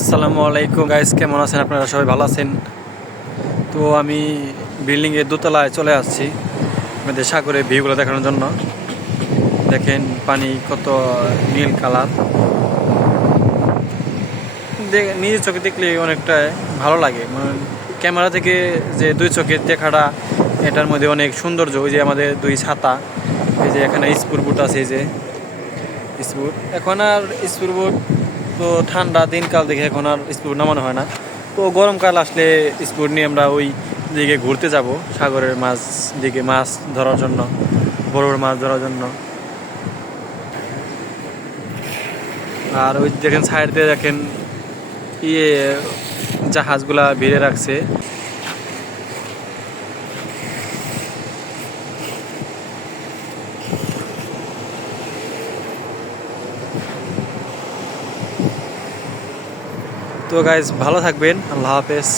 আসসালামু আলাইকুম। গাইস কেমন আছেন আপনারা? সবাই ভালো আছেন? তো আমি বিল্ডিংয়ের দোতলায় চলে আসছি আমাদের সাগরের ভিউগুলো দেখানোর জন্য। দেখেন পানি কত নীল কালার। নিজের চোখে দেখলে অনেকটা ভালো লাগে। মানে ক্যামেরা থেকে যে দুই চোখের দেখাটা, এটার মধ্যে অনেক সৌন্দর্য। ওই যে আমাদের দুই ছাতা, এই যে এখানে স্পুর বুট আছে, এই যে স্পুর। এখন আর স্পুর বুট তো ঠান্ডা দিনকাল দেখে এখন আর স্পিড নামানো হয় না। তো গরমকাল আসলে স্পিড নিয়ে আমরা ওই দিকে ঘুরতে যাব, সাগরের মাছ দিকে, মাছ ধরার জন্য, বড় বড় মাছ ধরার জন্য। আর ওই দেখেন সাইড দিয়ে দেখেন ইয়ে জাহাজগুলা ভিড়ে রাখছে। তো গাইজ ভালো থাকবেন আল্লাহ হাফেজ।